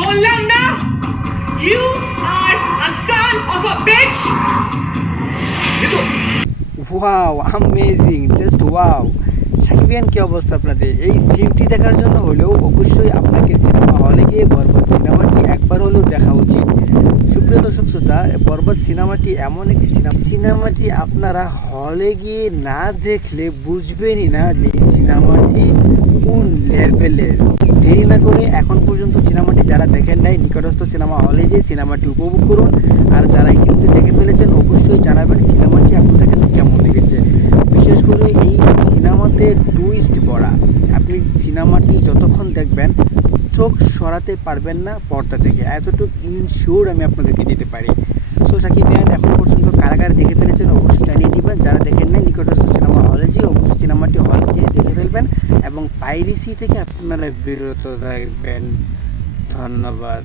বললাম না? You are a son of a bitch wow amazing just wow সাকিবিয়ান, কি অবস্থা আপনাদের? এই সিনটি দেখার জন্য হলেও অবশ্যই আপনাকে সিনেমা হলে গিয়ে বরবাদ সিনেমাটি একবার হলেও দেখা উচিত। সুপ্রিয় দর্শক শ্রোতা, বরবাদ সিনেমাটি এমন একটি সিনেমা। সিনেমাটি আপনারা হলে গিয়ে না দেখলে বুঝবেনই না যে সিনেমাটি কোন লেভেলের দেরি না করে এখন পর্যন্ত সিনেমাটি যারা দেখেন নাই, নিকটস্থ সিনেমা হলে গিয়ে সিনেমাটি উপভোগ করুন। আর যারা ইতিমধ্যে দেখে ফেলেছেন, অবশ্যই জানাবেন সিনেমাটি আপনাদের কাছে কেমন লেগেছে। বিশেষ করে এই সিনেমাতে টুইস্ট ভরা আপনি সিনেমাটি যতক্ষণ দেখবেন, চোখ সরাতে পারবেন না পর্দা থেকে। এতটুকু ইনশিওর আমি আপনাদেরকে দিতে পারি। সো সাকিব এখন পর্যন্ত কারা কারা দেখে ফেলেছেন অবশ্যই জানিয়ে দিবেন যারা দেখেন নাই নিকটস্থ সিনেমা হলে যেয়ে অবশ্যই সিনেমাটি হল গিয়ে দেখে ফেলবেন এবং পাইরেসি থেকে আপনারা বিরত থাকবেন। ধন্যবাদ।